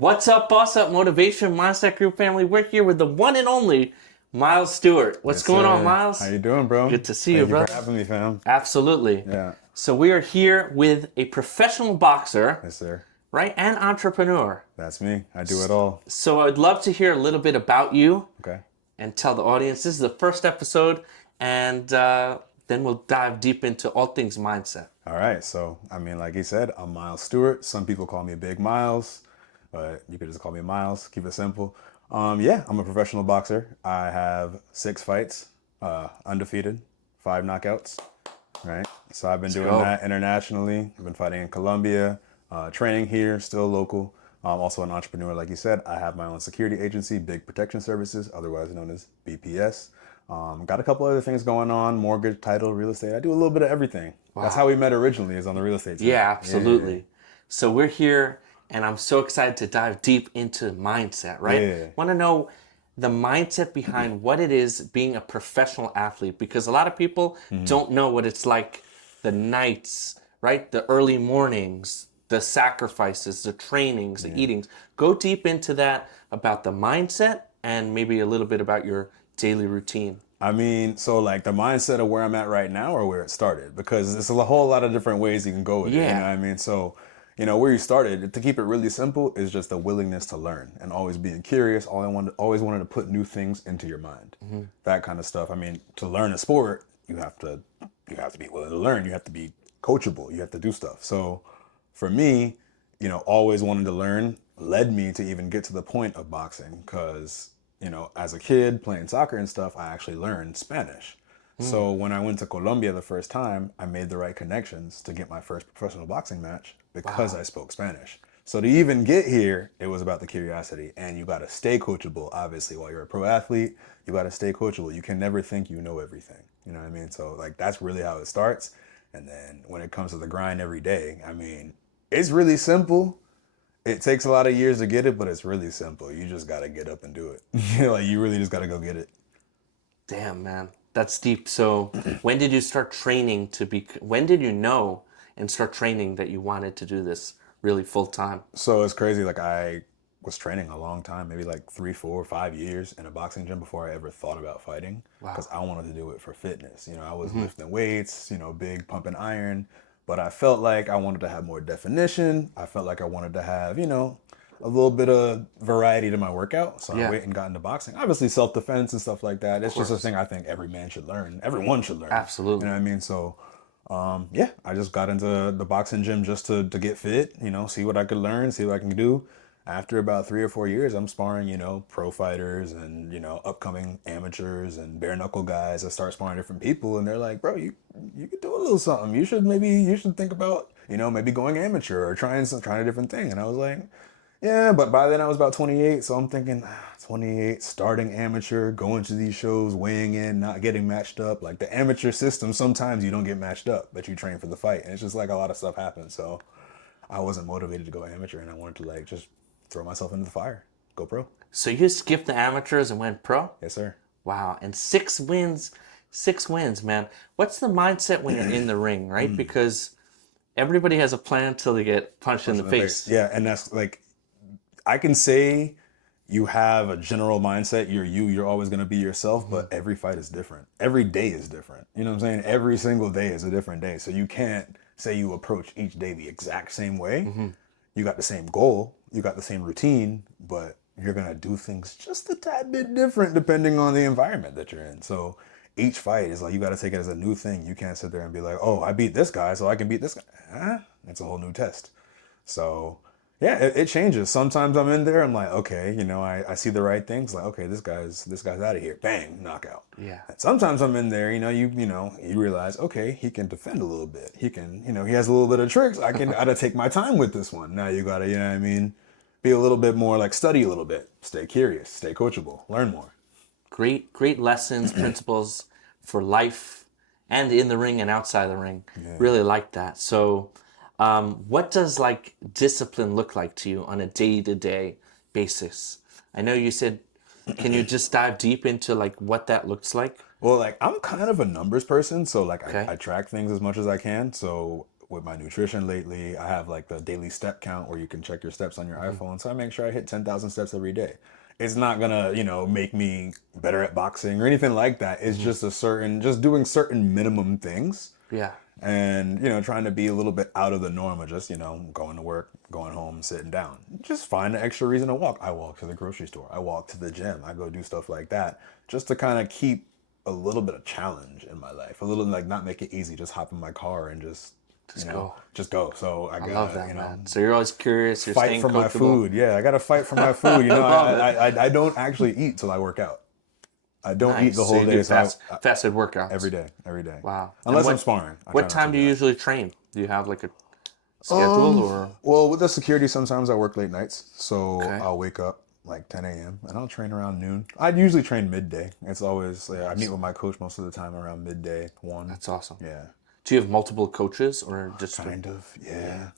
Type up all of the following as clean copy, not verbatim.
What's up, Boss Up Motivation Mindset Group family? We're here with the one and only Miles Stewart. What's Yes, going on, sir. How Miles? you doing, bro? Good to see you, Thank you bro. for having me, fam. Absolutely. Yeah. So we are here with a professional boxer, Yes, sir. right, and entrepreneur. That's me. I do it all. So I'd love to hear a little bit about you Okay. and tell the audience this is the first episode, and then we'll dive deep into all things mindset. All right. So, like you said, I'm Miles Stewart. Some people call me Big Miles, but you could just call me Miles. Keep it simple. Yeah, I'm a professional boxer. I have 6 fights, undefeated, 5 knockouts. Right. So I've been doing go. that internationally. I've been fighting in Colombia, training here, still local. I'm also an entrepreneur, like you said. I have my own security agency, Big Protection Services, otherwise known as BPS. Got a couple other things going on, mortgage, title, real estate. I do a little bit of everything. That's how we met originally, is on the real estate side. Yeah, absolutely. So we're here, and I'm so excited to dive deep into mindset, right? Yeah. Want to know the mindset behind what it is being a professional athlete, because a lot of people don't know what it's like, the nights, right? The early mornings, the sacrifices, the trainings, the eatings. Go deep into that about the mindset and maybe a little bit about your daily routine. So like the mindset of where I'm at right now or where it started, because there's a whole lot of different ways you can go with it. You know Yeah. what I mean? So, where you started, to keep it really simple, is just the willingness to learn and always being curious. Always wanted to put new things into your mind. That kind of stuff. To learn a sport, you have to be willing to learn. You have to be coachable. You have to do stuff. So for me, always wanting to learn led me to even get to the point of boxing because, as a kid playing soccer and stuff, I actually learned Spanish. So when I went to Colombia the first time, I made the right connections to get my first professional boxing match because I spoke Spanish. So to even get here, it was about the curiosity, and you got to stay coachable. Obviously, while you're a pro athlete, you got to stay coachable. You can never think you know everything. You know what I mean? So like that's really how it starts. And then when it comes to the grind every day, it's really simple. It takes a lot of years to get it, but it's really simple. You just got to get up and do it. Like you really just got to go get it. Damn, man. That's deep. So, when did you start training when did you know and start training that you wanted to do this really full time? So it's crazy. Like I was training a long time, maybe like 3, 4, 5 years in a boxing gym before I ever thought about fighting because I wanted to do it for fitness. I was lifting weights, big pumping iron, but I felt like I wanted to have more definition. I felt like I wanted to have, a little bit of variety to my workout. So I Yeah. went and got into boxing. Obviously self-defense and stuff like that. It's just a thing I think every man should learn. Everyone should learn. Absolutely. You know what I mean? So yeah, I just got into the boxing gym just to get fit, see what I could learn, see what I can do. After about 3 or 4 years, I'm sparring, pro fighters and, upcoming amateurs and bare knuckle guys. I start sparring different people and they're like, bro, you could do a little something. You should think about, maybe going amateur or trying a different thing. And I was like, yeah, but by then I was about 28, so I'm thinking 28, starting amateur, going to these shows, weighing in, not getting matched up. Like the amateur system, sometimes you don't get matched up, but you train for the fight. And it's just like a lot of stuff happens. So I wasn't motivated to go amateur and I wanted to like just throw myself into the fire, go pro. So, you skipped the amateurs and went pro? Yes, sir. Wow. And 6 wins. 6 wins, man. What's the mindset when you're in the ring, right? Because everybody has a plan until they get punched in the face. Yeah, and that's like, I can say you have a general mindset, you're always going to be yourself, but every fight is different. Every day is different. You know what I'm saying? Every single day is a different day. So you can't say you approach each day the exact same way. You got the same goal, you got the same routine, but you're going to do things just a tad bit different depending on the environment that you're in. So each fight is like, you got to take it as a new thing. You can't sit there and be like, oh, I beat this guy, so I can beat this guy. It's a whole new test. So yeah, it changes. Sometimes I'm in there, I'm like, okay, I see the right things. Like, okay, this guy's out of here. Bang, knockout. Yeah. And sometimes I'm in there, you realize, okay, he can defend a little bit. He can, he has a little bit of tricks. Gotta take my time with this one. Now you gotta, be a little bit more like study a little bit, stay curious, stay coachable, learn more. Great lessons, principles for life and in the ring and outside the ring. Really like that. So, what does like discipline look like to you on a day-to-day basis? I know you said, can you just dive deep into like what that looks like? Well, like I'm kind of a numbers person, so like Okay. I track things as much as I can. So with my nutrition lately. I have like the daily step count where you can check your steps on your iPhone. So I make sure I hit 10,000 steps every day. It's not gonna, make me better at boxing or anything like that. It's just just doing certain minimum things Yeah. and, trying to be a little bit out of the norm of just, going to work, going home, sitting down. Just find an extra reason to walk. I walk to the grocery store. I walk to the gym. I go do stuff like that just to kind of keep a little bit of challenge in my life. A little, like, not make it easy. Just hop in my car and just go. just go. So I gotta, Love that, man. So you're always curious. You're fight staying for my coachable. food. Yeah, I gotta fight for my food. I don't actually eat till I work out. I don't eat the whole you day. do So fasted workouts every day. Wow. Unless I'm sparring. What time do you usually train? Do you have like a schedule or? Well, with the security, sometimes I work late nights, so Okay. I'll wake up like 10 a.m. and I'll train around noon. I usually train midday. It's always I meet with my coach most of the time around midday 1. That's awesome. Yeah. Do you have multiple coaches or just Kind of, yeah.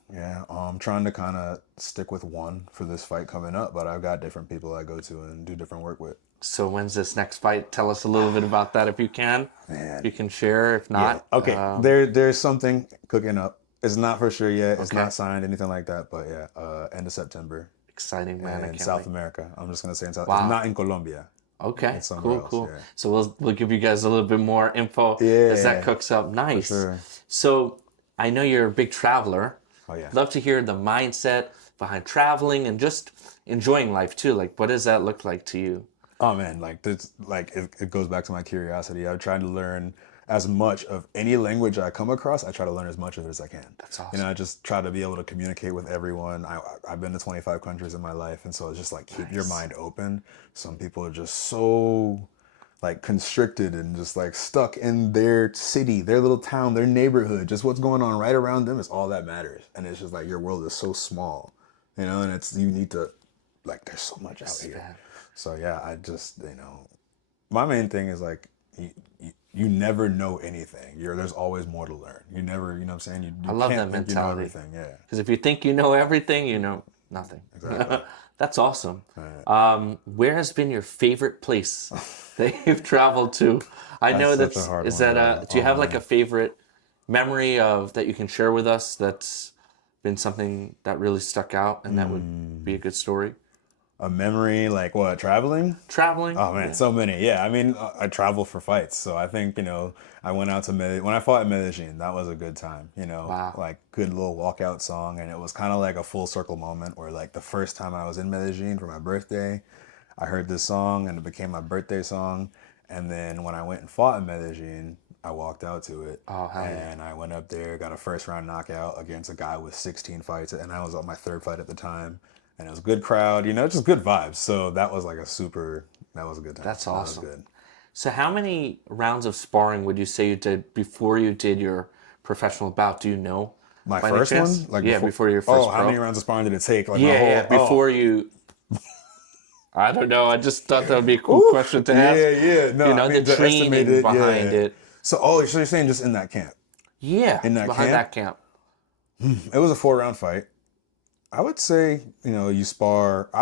I'm trying to kind of stick with one for this fight coming up, but I've got different people I go to and do different work with. So when's this next fight? Tell us a little bit about that if you can. Man. You can share. If not, Okay, there's something cooking up. It's not for sure yet. It's not signed, anything like that. But yeah, end of September. Exciting, man. In South America. I'm just gonna say in South. Wow. It's not in Colombia. Okay, It's somewhere else, cool. yeah. So we'll give you guys a little bit more info as that cooks up. Nice. sure. So I know you're a big traveler. Oh yeah. Love to hear the mindset behind traveling and just enjoying life too. Like, what does that look like to you? Oh man, like this, like it goes back to my curiosity. I try to learn as much of any language I come across. I try to learn as much of it as I can. That's awesome. I just try to be able to communicate with everyone. I've been to 25 countries in my life, and so it's just like keep your mind open. Some people are just so like constricted and just like stuck in their city, their little town, their neighborhood. Just what's going on right around them is all that matters. And it's just like your world is so small, and you need to like there's so much out here. Man. So yeah, I just my main thing is like you never know anything. There's always more to learn. You never, you know what I'm saying? You I love can't that think mentality. You know everything, yeah. Because if you think you know everything, you know nothing. Exactly. That's awesome. Where has been your favorite place that you've traveled to? I know such that's a hard is one, that do you have like a favorite memory of that you can share with us that's been something that really stuck out and that would be a good story? A memory like what, traveling? Traveling? Oh man, so many. Yeah, I mean, I travel for fights, so I think I went out to when I fought in Medellin. That was a good time. Wow. Like good little walkout song, and it was kind of like a full circle moment where like the first time I was in Medellin for my birthday, I heard this song and it became my birthday song, and then when I went and fought in Medellin, I walked out to it, and I went up there, got a first round knockout against a guy with 16 fights, and I was on my third fight at the time. And it was a good crowd, just good vibes. So that was like that was a good time. That's awesome. That was good. So how many rounds of sparring would you say you did before you did your professional bout? Do you know? My by any first chance? one? Like before your first how pro? many rounds of sparring did it take? Like Yeah, before you... I don't know. I just thought that would be a cool question to ask. Yeah. No, I mean, the training behind it. So you're saying just in that camp? Yeah, In that behind camp? that camp. It was a 4-round fight. I would say, I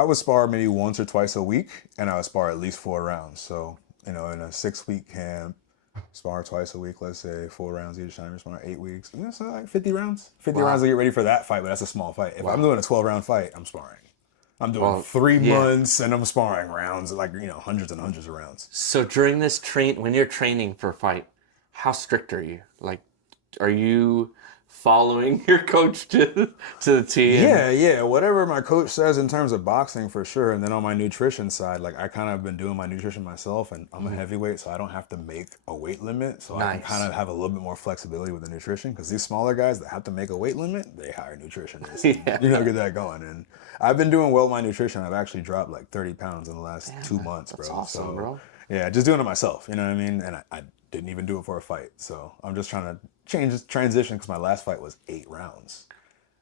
would spar maybe once or twice a week, and I would spar at least 4 rounds. So, in a 6-week camp, spar twice a week, let's say 4 rounds each time, spar 8 weeks. So like 50 rounds. 50 rounds to get ready for that fight, but that's a small fight. If I'm doing a 12-round fight, I'm sparring. I'm doing 3 months and I'm sparring rounds, like, hundreds and hundreds of rounds. So during this when you're training for a fight, how strict are you? Like, are you following your coach to the T? Yeah. Whatever my coach says in terms of boxing, for sure. And then on my nutrition side, like I kind of been doing my nutrition myself, and I'm a heavyweight, so I don't have to make a weight limit. So I can kind of have a little bit more flexibility with the nutrition, because these smaller guys that have to make a weight limit, they hire nutritionists. Get that going. And I've been doing well with my nutrition. I've actually dropped like 30 pounds in the last 2 months, bro. That's awesome, bro. Yeah, just doing it myself. You know what I mean? And I didn't even do it for a fight. So I'm just trying to transition, because my last fight was 8 rounds.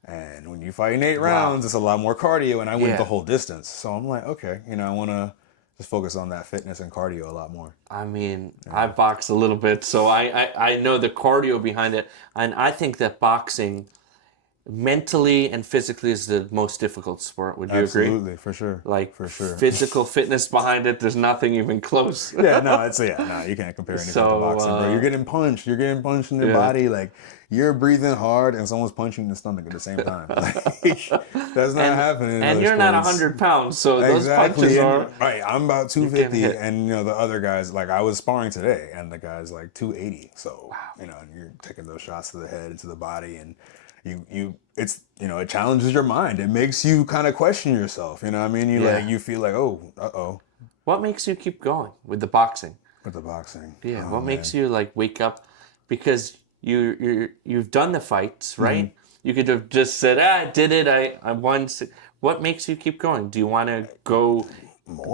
And when you fight in 8 rounds, it's a lot more cardio, and I went the whole distance. So I'm like, okay, I want to just focus on that fitness and cardio a lot more. I mean, I box a little bit, so I know the cardio behind it. And I think that boxing, mentally and physically is the most difficult sport. Would you agree? Absolutely, for sure. Like For sure. physical fitness behind it, there's nothing even close. Yeah, no, you can't compare anything to boxing, bro. You're getting punched. You're getting punched in your body. Like, you're breathing hard and someone's punching you in the stomach at the same time. Like, that's not happening in And other you're not sports. 100 pounds, so those Exactly. punches And, are... right, I'm about getting 250, hit. and the other guys, like, I was sparring today, and the guy's like 280. So and you're taking those shots to the head, into the body, and it's it challenges your mind. It makes you kind of question yourself. You know what I mean? You feel like, oh, What makes you keep going with the boxing? with the boxing. Yeah, Oh, what man. makes you like wake up? Because you've done the fights, right? You could have just said, I did it, I won. What makes you keep going? Do you want to go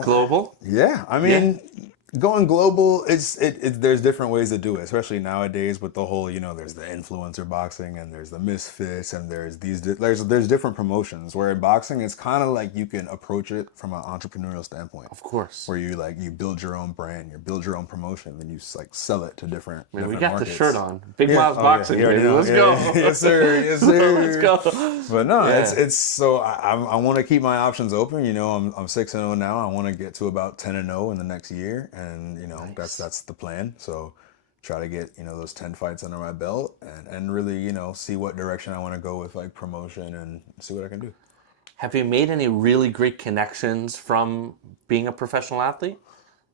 global? Yeah, I mean, going global, there's different ways to do it, especially nowadays with the whole, there's the influencer boxing and there's the misfits and there's there's different promotions. Where in boxing, it's kind of like you can approach it from an entrepreneurial standpoint. Of course. Where you build your own brand, you build your own promotion, then you like sell it to different. Man, we different got markets. the shirt on. Big Miles Boxing, you already baby. know. Let's Yeah, go. yeah. Yes, sir. Yes, sir. Let's go. But no, Yeah. it's so I want to keep my options open. I'm 6-0 now. I want to get to about 10-0 in the next year, and that's the plan. So try to get those 10 fights under my belt, and really see what direction I want to go with like promotion and see what I can do. Have you made any really great connections from being a professional athlete?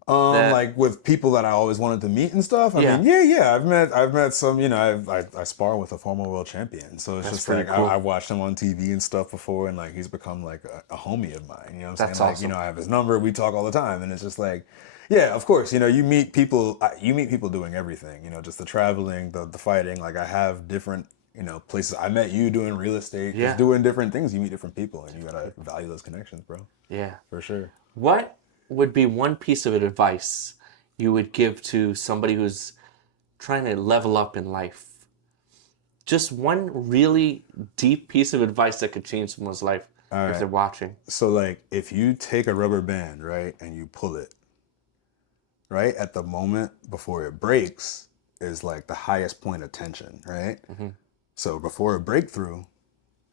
Like with people that I always wanted to meet and stuff. I Yeah. mean, yeah. I've met some. I spar with a former world champion, so it's just pretty like cool. I watched him on TV and stuff before, and like he's become like a homie of mine. You know what I'm That's saying? awesome. Like I have his number. We talk all the time, and it's just like, yeah, of course. You meet people. You meet people doing everything. Just the traveling, the fighting. Like I have different. Places. I met you doing real estate, Yeah. just doing different things. You meet different people, and you gotta value those connections, bro. Yeah. For sure. What would be one piece of advice you would give to somebody who's trying to level up in life? Just one really deep piece of advice that could change someone's life if they're watching. So like if you take a rubber band, right, and you pull it, right, at the moment before it breaks is like the highest point of tension, right? So before a breakthrough,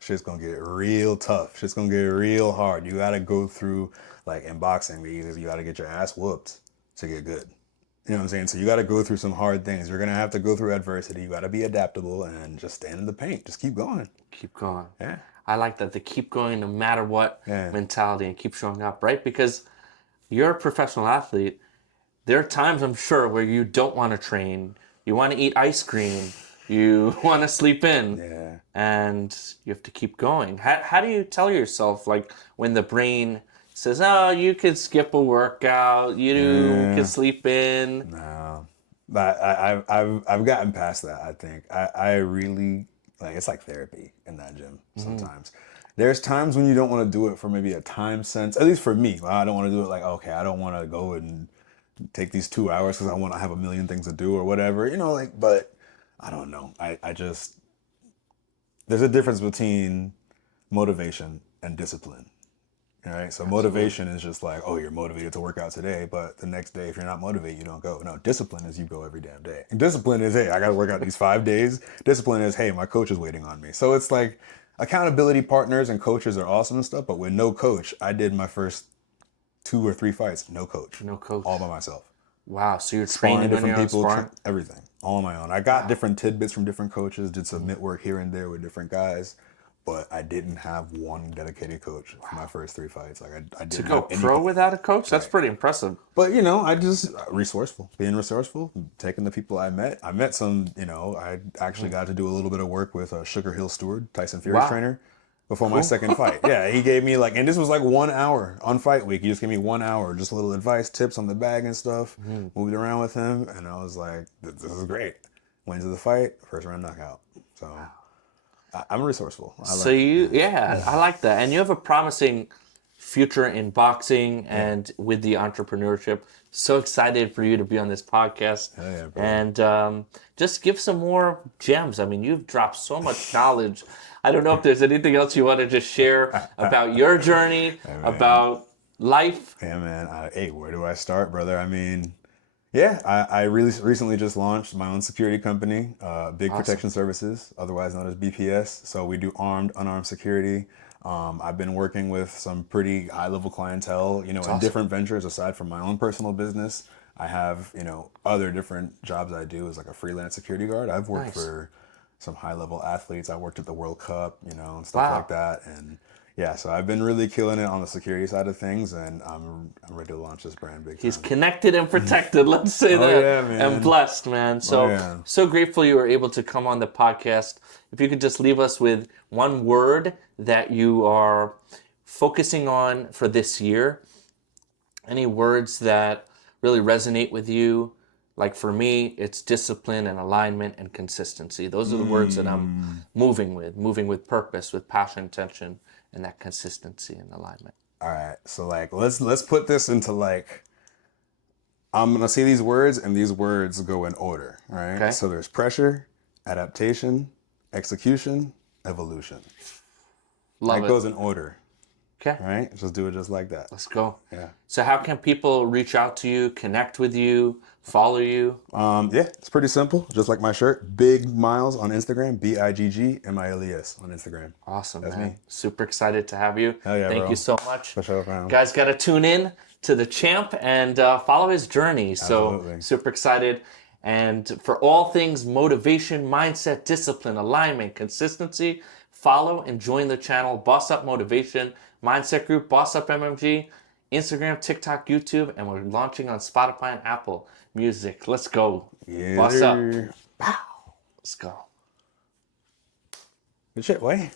shit's gonna get real tough. Shit's gonna get real hard. You gotta go through, like in boxing, you gotta get your ass whooped to get good. You know what I'm saying? So you gotta go through some hard things. You're gonna have to go through adversity. You gotta be adaptable and just stand in the paint. Just keep going. Keep going. Yeah. I like that, the keep going no matter what Yeah. mentality and keep showing up, right? Because you're a professional athlete. There are times, I'm sure, where you don't want to train. You want to eat ice cream. You want to sleep in. Yeah. And you have to keep going. How do you tell yourself, like, when the brain says, oh, you could skip a workout, you can sleep in? No, but I've gotten past that. I think I really like it's like therapy in that gym. Sometimes there's times when you don't want to do it for maybe a time sense. At least for me, I don't want to do it like, okay, I don't want to go and take these 2 hours because I want to have a million things to do or whatever. But I don't know. I just there's a difference between motivation and discipline. All right. So motivation is just like, oh, you're motivated to work out today, but the next day, if you're not motivated, you don't go. No, discipline is you go every damn day. And discipline is, hey, I got to work out these 5 days. Discipline is, hey, my coach is waiting on me. So it's like accountability partners and coaches are awesome and stuff, but with no coach, I did my first 2 or 3 fights, no coach. No coach. All by myself. Wow, so you're Sparring training on your different own people, sparring? everything, all on my own. I got different tidbits from different coaches, did some mitt work here and there with different guys, but I didn't have one dedicated coach for my first 3 fights. Like I didn't To go have pro anybody. without a coach? That's pretty impressive. But I just being resourceful, taking the people I met. I met some, I actually got to do a little bit of work with Sugar Hill Stewart, Tyson Fury's Wow. trainer, before my second fight. Yeah, he gave me and this was like 1 hour on fight week. He just gave me 1 hour, just a little advice, tips on the bag and stuff. Moved around with him, and I was like, this is great. Went to the fight, first round knockout. So I'm resourceful. I like that. And you have a promising future in boxing and with the entrepreneurship. So excited for you to be on this podcast. Hell yeah, bro. And just give some more gems. I mean, you've dropped so much knowledge. I don't know if there's anything else you want to just share about your journey, about life. Yeah, man. Hey, where do I start, brother? I mean, Yeah, I really recently just launched my own security company, Big Awesome. Protection Services, otherwise known as BPS. So we do armed, unarmed security. I've been working with some pretty high level clientele, It's in awesome. different ventures aside from my own personal business. I have, other different jobs I do as like a freelance security guard. I've worked Nice. for some high level athletes. I worked at the World Cup, and stuff like Wow. that. And yeah, so I've been really killing it on the security side of things, and I'm ready to launch this brand big He's time. connected and protected. Let's say Oh that. yeah, And man. blessed, man. Oh So, yeah. so grateful you were able to come on the podcast. If you could just leave us with one word that you are focusing on for this year, any words that really resonate with you. Like for me, it's discipline and alignment and consistency. Those are the words that I'm Mm. moving with purpose, with passion, intention, and that consistency and alignment. All right. So like let's put this into like I'm gonna say these words and these words go in order. All right. Okay? So there's pressure, adaptation, execution, evolution. Love That it. goes in order. Okay? All right. Just do it just like that. Let's go. Yeah. So how can people reach out to you, connect with you, follow you? Yeah, it's pretty simple. Just like my shirt. Big Miles on Instagram. BIGGMILES on Instagram. Awesome, That's man. me. Super excited to have you. Hell yeah, Thank you bro. so much. For sure, fam. Guys, got to tune in to the champ and follow his journey. So Absolutely. super excited. And for all things motivation, mindset, discipline, alignment, consistency, follow and join the channel Boss Up Motivation, Mindset Group, Boss Up MMG, Instagram, TikTok, YouTube, and we're launching on Spotify and Apple Music. Let's go. Yeah. Boss Up. Sir. Let's go. Good shit, boy.